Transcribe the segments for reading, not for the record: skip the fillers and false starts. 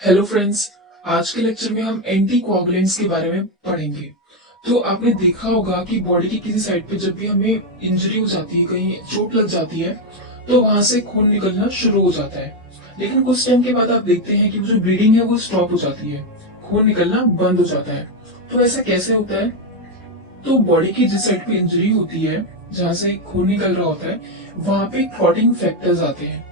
Hello friends. आज के lecture में हम एंटी कोआगुलेंट्स के बारे में पढ़ेंगे। तो आपने देखा होगा कि बॉडी की किसी साइड पे जब भी हमें इंजरी हो जाती है, कहीं चोट लग जाती है, तो वहां से खून निकलना शुरू हो जाता है। लेकिन कुछ टाइम के बाद आप देखते हैं कि जो ब्लीडिंग है वो स्टॉप हो जाती है, खून निकलना बंद हो जाता है। तो ऐसा कैसे होता है? तो बॉडी की जिस साइड पे इंजरी होती है, जहाँ से खून निकल रहा होता है, वहां पे क्लॉटिंग फैक्टर्स आते हैं।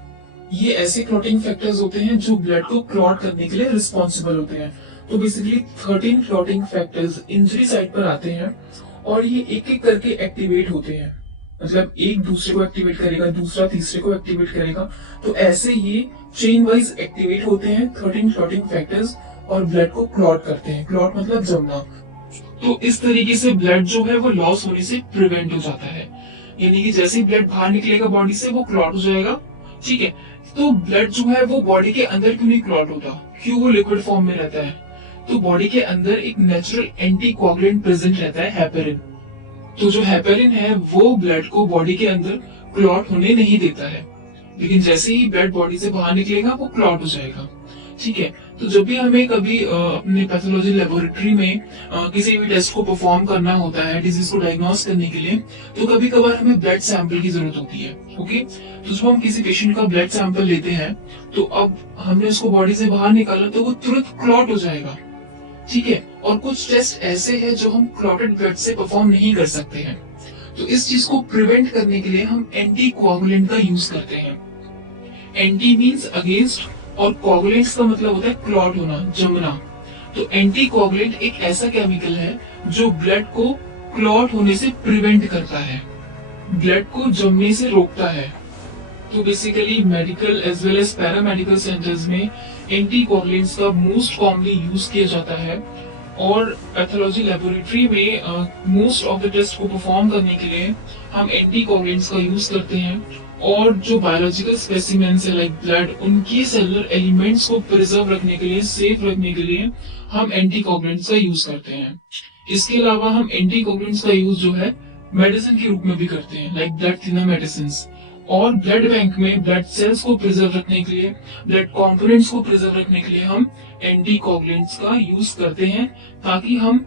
ये ऐसे क्लॉटिंग फैक्टर्स होते हैं जो ब्लड को क्लॉट करने के लिए रिस्पॉन्सिबल होते हैं। तो basically 13 clotting factors injury side पर आते हैं और ये एक एक करके एक्टिवेट होते हैं। मतलब एक दूसरे को एक्टिवेट करेगा, दूसरा तीसरे को एक्टिवेट करेगा। तो ऐसे ये चेन वाइज एक्टिवेट होते हैं 13 क्लॉटिंग फैक्टर्स और ब्लड को क्लॉट करते हैं। क्लॉट मतलब जमना। तो इस तरीके से ब्लड जो है वो लॉस होने से प्रिवेंट हो जाता है। यानी कि जैसे ही ब्लड बाहर निकलेगा बॉडी से वो क्लॉट हो जाएगा। ठीक है। तो ब्लड जो है वो बॉडी के अंदर क्यों नहीं क्लॉट होता? क्यों वो लिक्विड फॉर्म में रहता है? तो बॉडी के अंदर एक नेचुरल एंटी कोआगुलेंट प्रेजेंट रहता है, हेपेरिन। तो जो हेपेरिन है वो ब्लड को बॉडी के अंदर क्लॉट होने नहीं देता है। लेकिन जैसे ही ब्लड बॉडी से बाहर निकलेगा वो क्लॉट हो जाएगा। ठीक है। तो जब भी हमें कभी अपने पैथोलॉजी लेबोरेटरी में किसी भी टेस्ट को परफॉर्म करना होता है डिजीज को डायग्नोस करने के लिए, तो कभी कभार हमें ब्लड सैंपल की जरूरत होती है। ओके। तो जब हम किसी पेशेंट का ब्लड सैंपल लेते हैं, तो अब हमने उसको बॉडी से बाहर निकाला तो वो तुरंत क्लॉट हो जाएगा। ठीक है। और कुछ टेस्ट ऐसे हैं जो हम क्लॉटेड ब्लड से परफॉर्म नहीं कर सकते हैं। तो इस चीज को प्रिवेंट करने के लिए हम एंटी कोआगुलेंट का यूज करते हैं। एंटी मीन्स अगेंस्ट और कोआगुलेंट्स का मतलब होता है क्लॉट होना, जमना। तो एंटी कोआगुलेंट एक ऐसा केमिकल है जो ब्लड को क्लॉट होने से प्रिवेंट करता है, ब्लड को जमने से रोकता है। तो basically medical as well as paramedical centres में एंटी कोआगुलेंट्स का मोस्ट कॉमनली यूज किया जाता है। और पैथोलॉजी लेबोरेटरी में मोस्ट ऑफ द टेस्ट को परफॉर्म करने के लिए हम एंटी कोआगुलेंट्स का यूज करते हैं। और जो बायोलॉजिकल स्पेसिमेंस है लाइक ब्लड, उनकी सेलुलर एलिमेंट्स को प्रिजर्व रखने के लिए, सेफ रखने के लिए हम एंटी कोआगुलेंट्स का यूज करते हैं। इसके अलावा हम एंटी कोआगुलेंट्स का यूज जो है मेडिसिन के रूप में भी करते हैं, लाइक ब्लड थिनर मेडिसिन। और ब्लड बैंक में ब्लड सेल्स को प्रिजर्व रखने के लिए, ब्लड कंपोनेंट्स को प्रिजर्व रखने के लिए हम एंटी कोआगुलेंट्स का यूज करते हैं, ताकि हम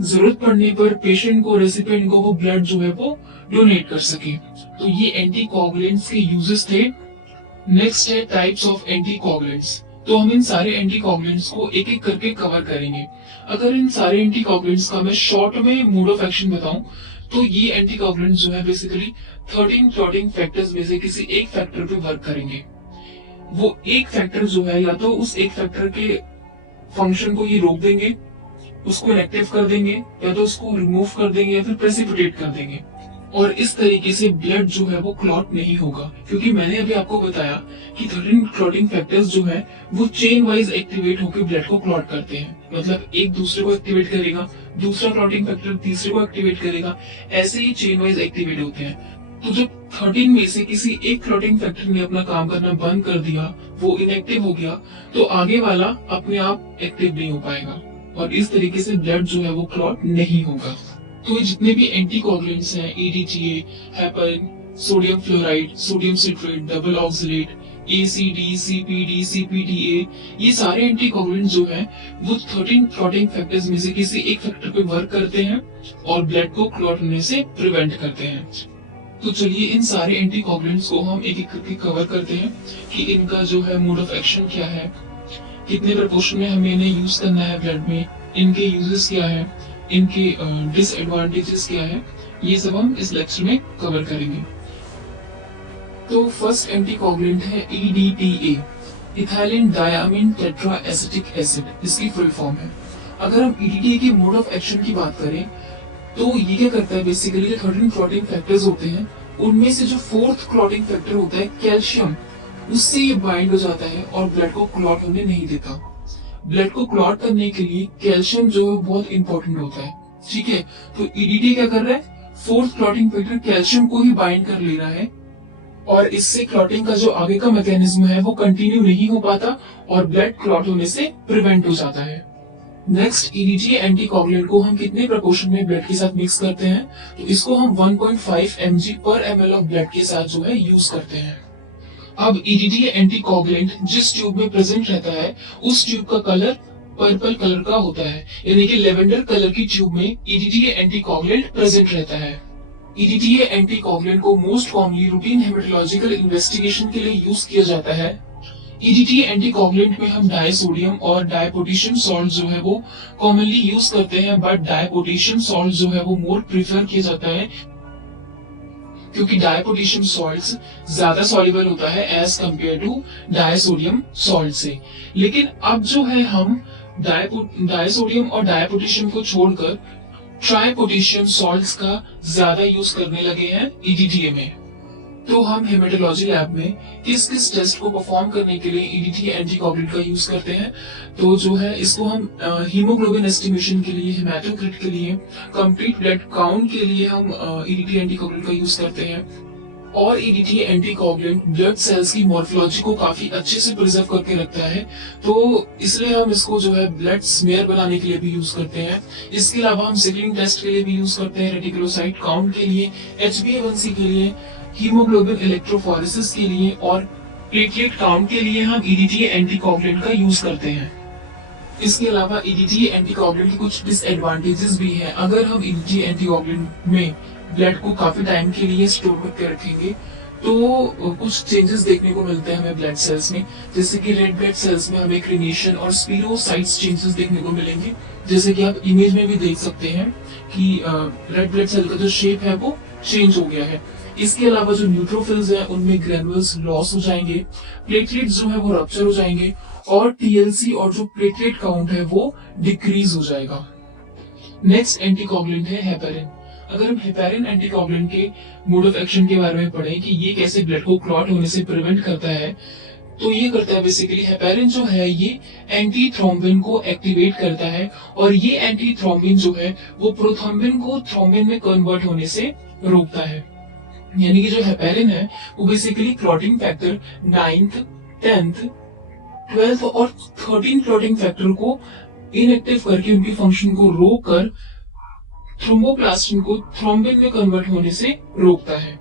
जरूरत पड़ने पर पेशेंट को, रेसिपिएंट को वो ब्लड जो है वो डोनेट कर सके। तो ये एंटी कोआगुलेंट्स के यूजेस थे। नेक्स्ट है टाइप्स ऑफ एंटी कोआगुलेंट्स। तो हम इन सारे एंटी कोआगुलेंट्स को एक एक करके कवर करेंगे। अगर इन सारे एंटी कोआगुलेंट्स का मैं शॉर्ट में मोड ऑफ एक्शन बताऊं, तो ये एंटी कोआगुलेंट्स जो है बेसिकली 13 क्लॉटिंग फैक्टर्स में से किसी एक फैक्टर पे वर्क करेंगे। वो एक फैक्टर जो है या तो उस एक फैक्टर के फंक्शन को ये रोक देंगे, उसको इनएक्टिव कर देंगे, या तो उसको रिमूव कर देंगे, या फिर प्रेसिपिटेट कर देंगे। और इस तरीके से ब्लड जो है वो क्लॉट नहीं होगा, क्योंकि मैंने अभी आपको बताया कि 13 क्लॉटिंग फैक्टर्स जो है वो चेन वाइज एक्टिवेट होकर ब्लड को क्लॉट करते हैं। मतलब एक दूसरे को एक्टिवेट करेगा, दूसरा क्लॉटिंग फैक्टर तीसरे को एक्टिवेट करेगा, ऐसे ही चेन वाइज एक्टिवेट होते हैं। तो जब 13 में से किसी एक क्लॉटिंग फैक्टर ने अपना काम करना बंद कर दिया, वो इनएक्टिव हो गया, तो आगे वाला अपने आप एक्टिव नहीं हो पाएगा और इस तरीके से ब्लड जो है वो क्लॉट नहीं होगा। तो ये जितने भी एंटी कोआगुलेंट्स हैं, EDTA, heparin, sodium fluoride, sodium citrate, double oxalate, ACD, CPD, CPDA, ये सारे एंटी कोआगुलेंट जो है वो 13 क्लॉटिंग फैक्टर्स में से किसी एक फैक्टर पे वर्क करते हैं और ब्लड को क्लॉट होने से प्रिवेंट करते हैं। तो चलिए इन सारे एंटी कोआगुलेंट्स को हम एक एक करके कवर करते हैं कि इनका जो है मोड ऑफ एक्शन क्या है, कितने प्रपोर्शन में हमें इन्हें यूज करना है ब्लड में, इनके यूजेस क्या है, इनके डिसएडवांटेजेस क्या है, ये सब हम इस लेक्चर में कवर करेंगे। तो फर्स्ट एंटी कोआगुलेंट है EDTA, ethylene diamine tetra acetic acid, इसकी फुल फॉर्म है। अगर हम EDTA के मोड ऑफ एक्शन की बात करें, तो ये क्या करता है, बेसिकली जो 13 क्लॉटिंग फैक्टर्स होते हैं उनमें से जो फोर्थ क्लॉटिंग फैक्टर होता है कैल्शियम, उससे ये बाइंड हो जाता है और ब्लड को क्लॉट होने नहीं देता। ब्लड को क्लॉट करने के लिए कैल्शियम जो है बहुत इंपॉर्टेंट होता है। ठीक है। तो EDTA क्या कर रहा है, फोर्थ क्लॉटिंग फैक्टर कैल्शियम को ही बाइंड कर ले रहा है और इससे क्लॉटिंग का जो आगे का मैकेनिज्म है वो कंटिन्यू नहीं हो पाता और ब्लड क्लॉट होने से प्रिवेंट हो जाता है। नेक्स्ट, EDTA एंटीकोगुलेंट को हम कितने प्रपोर्शन में ब्लड के साथ मिक्स करते हैं, तो इसको हम 1.5 mg पर ml ऑफ ब्लड के साथ जो है यूज करते हैं। अब ईडीटी एंटीकोगुलेंट जिस ट्यूब में प्रेजेंट रहता है उस ट्यूब का कलर पर्पल कलर का होता है, यानी कि लेवेंडर कलर की ट्यूब में ईडीटी एंटीकोगुलेंट प्रेजेंट रहता है। ईडीटीए एंटीकोगुलेंट को most commonly routine haematological investigation के लिए यूज किया जाता है। ईडीटीए एंटीकोगुलेंट में हम डाइसोडियम और डाइपोटेशियम सॉल्ट जो है वो कॉमनली यूज करते हैं, बट डाइपोटेशियम सॉल्ट जो है वो मोर प्रिफर किया जाता है क्योंकि डाइपोटेशियम सॉल्ट्स ज्यादा सॉल्युबल होता है as compare to disodium salt से। लेकिन अब जो है हम डाइसोडियम और डाइपोटेशियम को छोड़कर ट्राइपोटेशियम सॉल्ट्स का ज्यादा यूज करने लगे हैं ईडीटीए में। तो हम हेमेटोलॉजी लैब में किस किस टेस्ट को परफॉर्म करने के लिए ईडीटीए एंटीकोगुलेंट का यूज करते हैं, तो जो है इसको हम हीमोग्लोबिन एस्टिमेशन के लिए, हेमाटोक्रिट के लिए, कंप्लीट ब्लड काउंट के लिए हम ईडीटीए एंटीकोगुलेंट का यूज करते हैं। और ईडीटीए एंटीकोगुलेंट ब्लड सेल्स की मॉर्फोलॉजी को काफी अच्छे से प्रिजर्व करके रखता है, तो इसलिए हम इसको जो है ब्लड स्मेयर बनाने के लिए भी यूज करते हैं। इसके अलावा हम सिगलिंग टेस्ट के लिए भी यूज करते हैं, रेटिकुलोसाइट काउंट के लिए, HbA1c के लिए, हीमोग्लोबिन इलेक्ट्रोफोरेसिस के लिए और प्लेटलेट काउंट के लिए हम ईडीटीए एंटीकोगुलेंट का यूज करते हैं। इसके अलावा ईडीटीए एंटीकोगुलेंट के कुछ डिसएडवांटेजेस भी हैं। अगर हम ईडीटीए एंटीकोगुलेंट में ब्लड को काफी टाइम के लिए स्टोर करके रखेंगे तो कुछ चेंजेस देखने को मिलते हैं हमें ब्लड सेल्स में, जैसे कि रेड ब्लड सेल्स में हमें क्रिनेशन और स्पीरोसाइट्स चेंजेस देखने को मिलेंगे, जैसे कि आप इमेज में भी देख सकते हैं कि रेड ब्लड सेल का जो शेप है वो चेंज हो गया है। इसके अलावा जो न्यूट्रोफिल्स हैं उनमें ग्रेनुल्स लॉस हो जाएंगे, प्लेटलेट जो है वो रप्चर हो जाएंगे और टीएलसी और जो प्लेटलेट काउंट है वो डिक्रीज हो जाएगा। नेक्स्ट एंटीकोगुलेंट है हेपेरिन। अगर हम हेपेरिन एंटीकोगुलेंट के मोड ऑफ एक्शन के बारे में पढ़ें कि ये कैसे ब्लड को क्लॉट होने से प्रिवेंट करता है, तो ये करता है बेसिकली हेपेरिन जो है ये एंटी थ्रोम्बिन को एक्टिवेट करता है और ये एंटी थ्रोम्बिन जो है वो प्रोथ्रोम्बिन को थ्रोम्बिन में कन्वर्ट होने से रोकता है। यानी कि जो हेपेरिन है वो basically clotting factor 9th, 10th, 12th और 13th क्लॉटिंग फैक्टर को इनएक्टिव करके उनकी फंक्शन को रोककर थ्रोम्बोप्लास्टिन को थ्रोम्बिन में कन्वर्ट होने से रोकता है।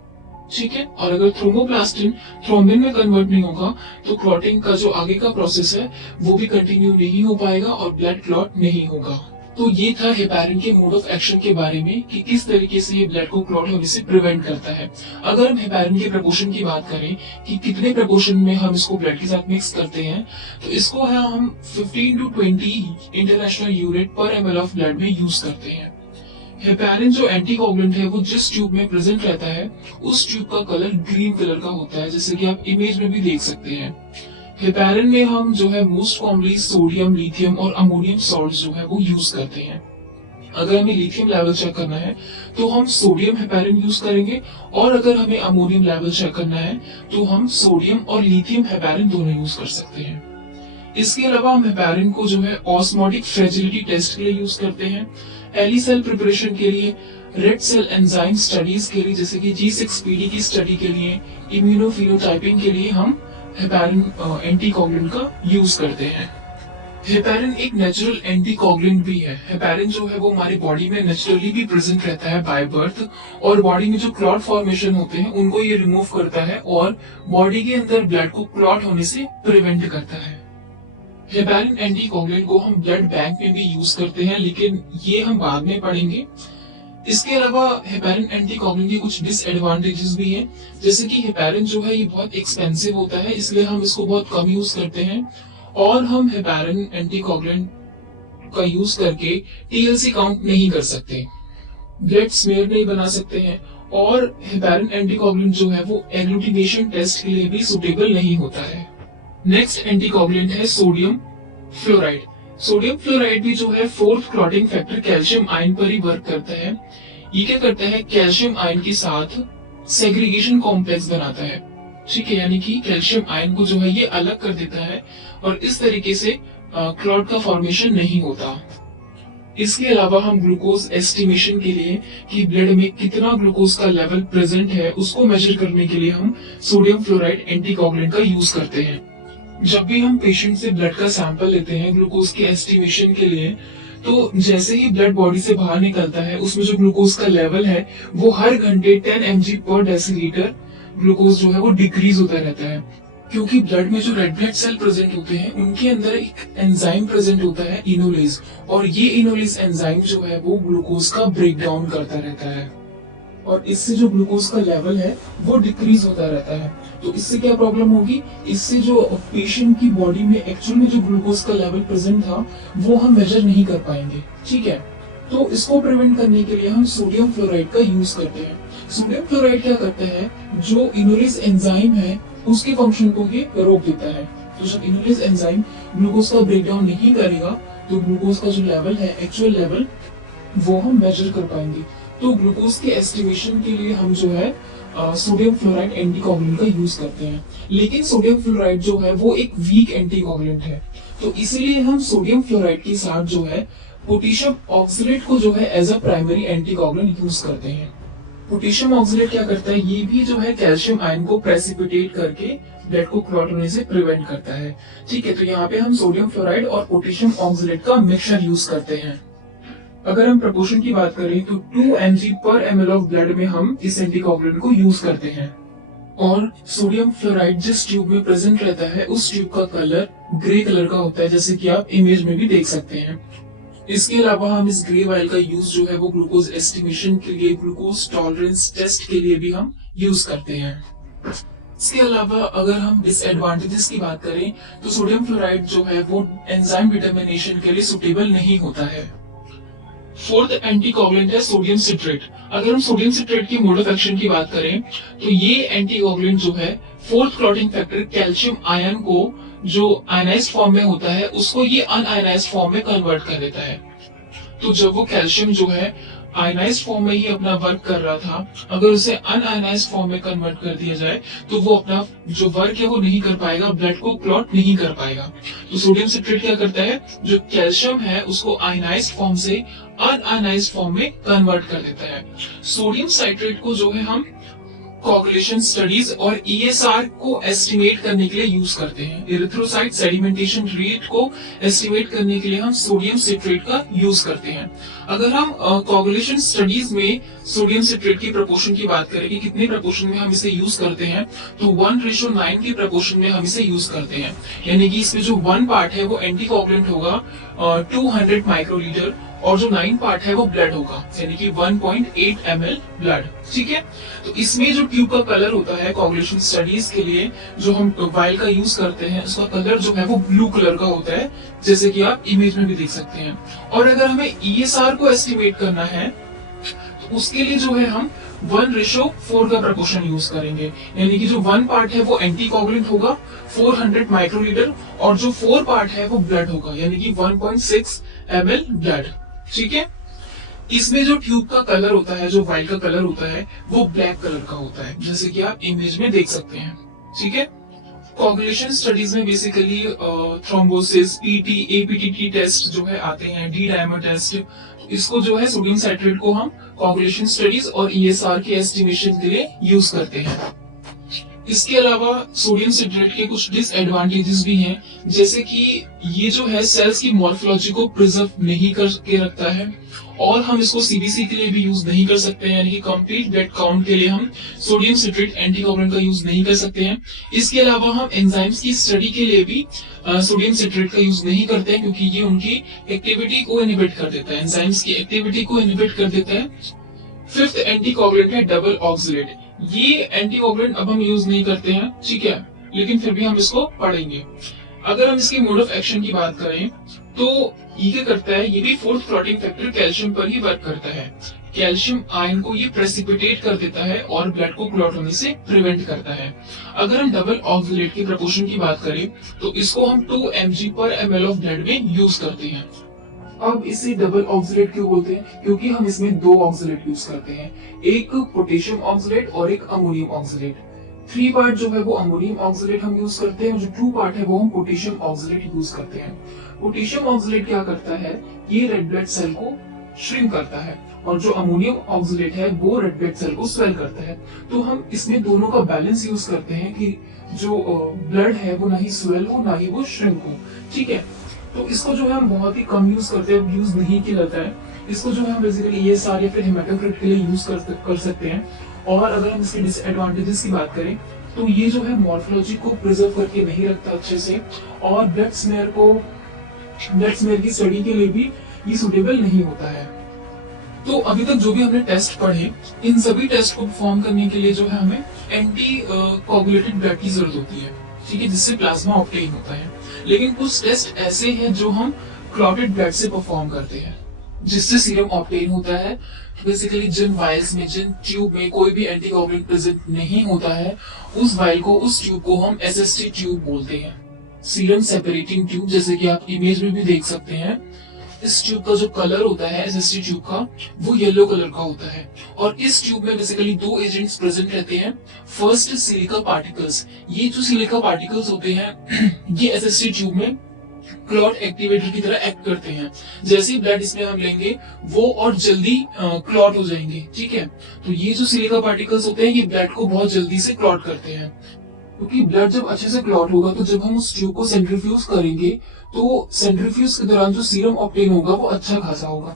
ठीक है, और अगर थ्रोम्बोप्लास्टिन थ्रोम्बिन में कन्वर्ट नहीं होगा तो क्लॉटिंग का जो आगे का प्रोसेस है वो भी कंटिन्यू नहीं हो पाएगा और ब्लड क्लॉट नहीं होगा। तो ये था हेपेरिन के मोड ऑफ एक्शन के बारे में कि किस तरीके से ये ब्लड को क्लॉट होने से प्रिवेंट करता है। अगर हम हेपेरिन के प्रपोर्शन की बात करें कि कितने प्रपोर्शन में हम इसको ब्लड के साथ मिक्स करते हैं, तो इसको है हम 15 to 20 इंटरनेशनल यूनिट पर ml ऑफ ब्लड में यूज करते हैं। हेपेरिन जो एंटीकोगुलेंट है वो जिस ट्यूब में प्रेजेंट रहता है उस ट्यूब का कलर ग्रीन कलर का होता है, जैसे कि आप इमेज में भी देख सकते हैं। हेपेरिन में हम जो है मोस्ट कॉमनली सोडियम, लिथियम और अमोनियम सॉल्ट जो है वो यूज करते हैं। अगर हमें लिथियम लेवल चेक करना है तो हम सोडियम हेपेरिन यूज करेंगे और अगर हमें अमोनियम लेवल चेक करना है तो हम सोडियम और लिथियम हेपेरिन दोनों यूज कर सकते हैं। इसके अलावा हम हेपेरिन को जो है ऑस्मोटिक फ्रेजिलिटी टेस्ट के लिए यूज करते हैं, एली सेल प्रिपरेशन के लिए, रेड सेल एंजाइम स्टडीज के लिए जैसे कि G6PD की स्टडी के लिए, इम्यूनोफिनोटाइपिंग के लिए हम हेपेरिन एंटीकोगुलेंट का यूज करते हैं। हेपेरिन एक नेचुरल एंटीकोगुलेंट भी है। हेपेरिन जो है वो हमारी बॉडी में नेचुरली भी प्रेजेंट रहता है बाय बर्थ और बॉडी में जो क्लॉट फॉर्मेशन होते हैं उनको ये रिमूव करता है और बॉडी के अंदर ब्लड को क्लॉट होने से प्रिवेंट करता है। हेपेरिन एंटीकोगुलेंट को हम ब्लड बैंक में भी यूज करते हैं, लेकिन ये हम बाद में पढ़ेंगे। इसके अलावा हेपेरिन एंटीकोगुलेंट के कुछ डिसएडवांटेजेस भी हैं, जैसे कि हेपेरिन जो है ये बहुत एक्सपेंसिव होता है, इसलिए हम इसको बहुत कम यूज करते हैं और हम हेपेरिन एंटीकोगुलेंट का यूज करके टीएलसी काउंट नहीं कर सकते, ब्लड स्मेयर नहीं बना सकते हैं और हेपेरिन एंटीकोगुलेंट जो है वो एग्लूटिनेशन टेस्ट के लिए भी सुटेबल नहीं होता है। नेक्स्ट एंटीकोगुलेंट है सोडियम फ्लोराइड। सोडियम फ्लोराइड भी जो है 4th clotting factor calcium ion पर ही वर्क करता है। ये क्या करता है, कैल्शियम आयन के साथ सेग्रीगेशन कॉम्प्लेक्स बनाता है। ठीक है, यानी कि कैल्शियम आयन को जो है ये अलग कर देता है और इस तरीके से क्लॉट का फॉर्मेशन नहीं होता। इसके अलावा हम ग्लूकोज एस्टिमेशन के लिए कि ब्लड में कितना ग्लूकोज का लेवल प्रेजेंट है उसको मेजर करने के लिए हम सोडियम फ्लोराइड एंटीकोगुलेंट का यूज करते हैं। जब भी हम पेशेंट से ब्लड का सैंपल लेते हैं ग्लूकोज के एस्टिमेशन के लिए, तो जैसे ही ब्लड बॉडी से बाहर निकलता है उसमें जो ग्लूकोज का लेवल है वो हर घंटे 10 mg पर डेसीलीटर ग्लूकोज जो है वो डिक्रीज होता रहता है। क्योंकि ब्लड में जो रेड ब्लड सेल प्रेजेंट होते हैं उनके अंदर एक एंजाइम प्रेजेंट होता है इनोलेज, और ये इनोलेज एंजाइम जो है वो ग्लूकोज का ब्रेक डाउन करता रहता है, और इससे जो ग्लूकोज का लेवल है वो डिक्रीज होता रहता है। तो इससे क्या प्रॉब्लम होगी, इससे जो पेशेंट की बॉडी में एक्चुअल में जो ग्लूकोज का लेवल प्रेजेंट था वो हम मेजर नहीं कर पाएंगे। ठीक है, तो इसको प्रिवेंट करने के लिए हम सोडियम फ्लोराइड का यूज करते हैं। सोडियम फ्लोराइड क्या करता है, जो इनोलेज एंजाइम है उसके फंक्शन को ये रोक देता है। तो जब इनोलेज एंजाइम ग्लूकोज का ब्रेक डाउन नहीं करेगा तो ग्लूकोज का जो लेवल है, एक्चुअल लेवल, वो हम मेजर कर पाएंगे। तो ग्लूकोज के एस्टिमेशन के लिए हम जो है सोडियम फ्लोराइड एंटीकोगुलेंट का यूज करते हैं। लेकिन सोडियम फ्लोराइड जो है वो एक वीक एंटीकोगुलेंट है, तो इसीलिए हम सोडियम फ्लोराइड के साथ जो है पोटेशियम ऑक्सलेट को जो है as a primary anticoagulant use करते हैं। पोटेशियम ऑक्सलेट क्या करता है, ये भी जो है कैल्शियम आयन को प्रेसिपिटेट करके ब्लड को क्लॉट होने से प्रिवेंट करता है। ठीक है, तो यहाँ पे हम सोडियम फ्लोराइड और पोटेशियम ऑक्सलेट का मिक्सचर यूज करते हैं। अगर हम प्रपोर्शन की बात करें तो 2 mg पर ml ऑफ ब्लड में हम इस एंटीकोगुलेंट को यूज करते हैं। और सोडियम फ्लोराइड जिस ट्यूब में प्रेजेंट रहता है उस ट्यूब का कलर ग्रे कलर का होता है, जैसे कि आप इमेज में भी देख सकते हैं। इसके अलावा हम इस ग्रे वायल का यूज जो है वो ग्लूकोज एस्टिमेशन के लिए, ग्लूकोज टॉलरेंस टेस्ट के लिए भी हम यूज करते हैं। इसके अलावा अगर हम डिसएडवांटेजेस की बात करें तो सोडियम फ्लोराइड जो है वो एंजाइम डिटर्मिनेशन के लिए सुटेबल नहीं होता है। फोर्थ एंटीकोगुलेंट है सोडियम सिट्रेट। अगर हम सोडियम सिट्रेट की मोड ऑफ एक्शन की बात करें तो ये एंटीकोगुलेंट जो है fourth clotting factor calcium ion को जो आयनाइज्ड फॉर्म में होता है उसको ये अनआयनाइज्ड फॉर्म में कन्वर्ट कर देता है। तो जब वो कैल्शियम जो है आयनाइज्ड फॉर्म में ही अपना वर्क कर रहा था, अगर उसे अनआयनाइज्ड फॉर्म में कन्वर्ट कर दिया जाए तो वो अपना जो वर्क है वो नहीं कर पाएगा, ब्लड को क्लॉट नहीं कर पाएगा। तो सोडियम सिट्रेट क्या करता है, जो कैल्शियम है उसको आयनाइज्ड फॉर्म से अनआयनाइज्ड फॉर्म में कन्वर्ट कर देता है। सोडियम साइट्रेट को जो है हम कोगुलेशन स्टडीज और ईएसआर को एस्टिमेट करने के लिए यूज करते हैं। इरिथ्रोसाइट सेडिमेंटेशन रेट को एस्टिमेट करने के लिए हम सोडियम सिट्रेट का यूज करते हैं। अगर हम कोगुलेशन स्टडीज में सोडियम सिट्रेट की प्रपोर्शन की बात करें कि कितने प्रपोर्शन में हम इसे यूज करते हैं, तो 1:9 की प्रपोर्शन में हम इसे यूज करते हैं। यानी कि इसमें जो 1 पार्ट है वो एंटीकोगुलेंट होगा 200 माइक्रोलीटर, और जो 9 पार्ट है वो ब्लड होगा, यानी कि 1.8 ml ब्लड। ठीक है, तो इसमें जो ट्यूब का कलर होता है कोगुलेशन स्टडीज के लिए जो हम वायल का यूज करते हैं उसका कलर जो है वो ब्लू कलर का होता है, जैसे कि आप इमेज में भी देख सकते हैं। और अगर हमें ईएसआर को एस्टिमेट करना है तो उसके लिए जो है हम 1:4 का प्रपोर्शन यूज करेंगे, यानी कि जो 1 पार्ट है वो एंटीकोगुलेंट होगा 400 माइक्रोलीटर, और जो 4 पार्ट है वो ब्लड होगा, यानी कि 1.6 ml ब्लड। ठीक है, इसमें जो ट्यूब का कलर होता है, जो वायल का कलर होता है वो ब्लैक कलर का होता है, जैसे कि आप इमेज में देख सकते हैं। ठीक है, कोगुलेशन स्टडीज में basically thrombosis, PT, APTT test जो है आते हैं, डी डायमर टेस्ट, इसको जो है सोडियम साइट्रेट को हम कोगुलेशन स्टडीज और ईएसआर के एस्टिमेशन के लिए यूज करते हैं। इसके अलावा सोडियम सिट्रेट के कुछ डिसएडवांटेजेस भी हैं, जैसे कि ये जो है सेल्स की मॉर्फोलॉजी को प्रिजर्व नहीं करके रखता है, और हम इसको सीबीसी के लिए भी यूज नहीं कर सकते हैं, यानी कि कंप्लीट ब्लड काउंट के लिए हम सोडियम सिट्रेट एंटीकोगुलेंट का यूज नहीं कर सकते हैं। इसके अलावा हम एंजाइम्स की स्टडी के लिए भी सोडियम सिट्रेट का यूज नहीं करते हैं, क्योंकि ये उनकी एक्टिविटी को इनहिबिट कर देता है, एंजाइम्स की एक्टिविटी को इनहिबिट कर देता है। फिफ्थ एंटीकोगुलेंट है डबल ऑक्सलेट। ये एंटीकोगुलेंट अब हम यूज नहीं करते हैं, ठीक है, लेकिन फिर भी हम इसको पढ़ेंगे। अगर हम इसके मोड ऑफ एक्शन की बात करें तो ये क्या करता है, ये भी फोर्थ क्लॉटिंग फैक्टर कैल्शियम पर ही वर्क करता है। कैल्शियम आयन को ये प्रेसिपिटेट कर देता है और ब्लड को क्लॉट होने से प्रिवेंट करता है। अगर हम डबल ऑक्सलेट की प्रपोर्शन की बात करें तो इसको हम 2 mg पर ml ऑफ ब्लड में यूज करते हैं। अब इसे डबल ऑक्सलेट क्यों बोलते हैं, क्योंकि हम इसमें 2 ऑक्सलेट यूज करते हैं, एक पोटेशियम ऑक्सलेट और एक अमोनियम ऑक्सलेट। 3 पार्ट जो है वो अमोनियम ऑक्सलेट हम यूज करते हैं, और जो 2 पार्ट है वो हम पोटेशियम ऑक्सलेट यूज करते हैं। पोटेशियम ऑक्सलेट क्या करता है, ये रेड ब्लड सेल को श्रिंक करता है, और जो अमोनियम ऑक्सलेट है वो रेड ब्लड सेल को स्वेल करता है। तो हम इसमें दोनों का बैलेंस यूज करते हैं कि जो ब्लड है वो ना ही स्वेल हो ना ही वो श्रिंक हो। ठीक है, तो इसको जो है हम बहुत ही कम यूज करते हैं, यूज नहीं किया जाता है। इसको जो है हम बेसिकली ईएसआर या फिर हेमाटोक्रिट के लिए यूज कर सकते हैं। और अगर हम इसके डिसएडवांटेजेस की बात करें तो ये जो है मॉर्फोलॉजी को प्रिजर्व करके नहीं रखता अच्छे से, और ब्लड स्मेयर की स्टडी के लिए भी ये सुटेबल नहीं होता है। तो अभी तक जो भी हमने टेस्ट पढ़े, इन सभी टेस्ट को परफॉर्म करने के लिए जो है हमें एंटी कोगुलेटेड ब्लड की जरूरत होती है, ठीक है, जिससे प्लाज्मा ऑब्टेन होता है। लेकिन कुछ टेस्ट ऐसे हैं जो हम क्लॉटेड ब्लड से परफॉर्म करते हैं, जिससे सीरम ऑब्टेन होता है। बेसिकली जिन वायल्स में, जिन ट्यूब में कोई भी एंटीकोगुलेंट प्रेजेंट नहीं होता है, उस वायल को, उस ट्यूब को हम एसएसटी ट्यूब बोलते हैं, सीरम सेपरेटिंग ट्यूब। जैसे कि आप इमेज में भी देख सकते हैं, इस ट्यूब का जो कलर होता है एसएसटी ट्यूब का, वो येलो कलर का होता है। और इस ट्यूब में बेसिकली दो एजेंट्स प्रेजेंट रहते हैं। First silica particles. ये जो सिलिका पार्टिकल्स होते हैं ये एसएसटी ट्यूब में क्लॉट एक्टिवेटर की तरह एक्ट करते हैं। जैसे ही ब्लड इसमें हम लेंगे वो और जल्दी क्लॉट हो जाएंगे, ठीक है। तो ये जो सिलिका पार्टिकल्स होते हैं ये ब्लड को बहुत जल्दी से क्लॉट करते हैं। क्योंकि ब्लड जब अच्छे से क्लॉट होगा तो जब हम उस ट्यूब को सेंट्रीफ्यूज करेंगे तो सेंट्रीफ्यूज के दौरान जो सीरम ऑब्टेन होगा वो अच्छा खासा होगा।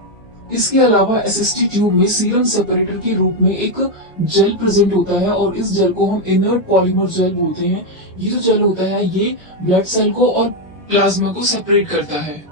इसके अलावा एसएसटी ट्यूब में सीरम सेपरेटर के रूप में एक जेल प्रेजेंट होता है, और इस जेल को हम इनर्ट पॉलीमर जेल बोलते हैं। ये जो जेल होता है ये ब्लड सेल को और प्लाज्मा को सेपरेट करता है।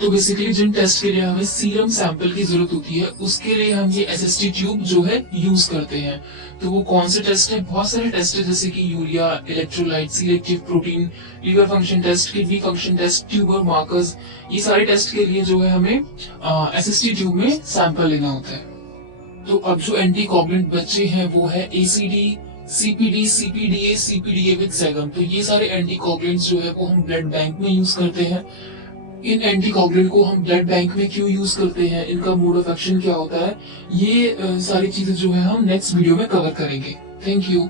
तो बेसिकली जिन टेस्ट के लिए हमें सीरम सैंपल की जरूरत होती है, उसके लिए हम ये एसएसटी ट्यूब जो है यूज करते हैं। तो वो कौन से टेस्ट है? बहुत सारे टेस्ट है, जैसे कि urea, electrolyte, selective protein, liver function test, kidney function test, tumour markers. ये सारे टेस्ट के लिए जो है हमें एसएसटी ट्यूब में सैंपल लेना होता है। तो अब जो एंटीकोगुलेंट बच्चे हैं वो है एसीडी, सीपीडी, सीपीडीए, सीपीडीए विद सेगम। तो ये सारे एंटीकोगुलेंट्स जो है वो हम ब्लड बैंक में यूज करते हैं। इन एंटीकोगुलेंट को हम ब्लड बैंक में क्यों यूज करते हैं, इनका मोड ऑफ एक्शन क्या होता है, ये सारी चीजें जो है हम नेक्स्ट वीडियो में कवर करेंगे। Thank you.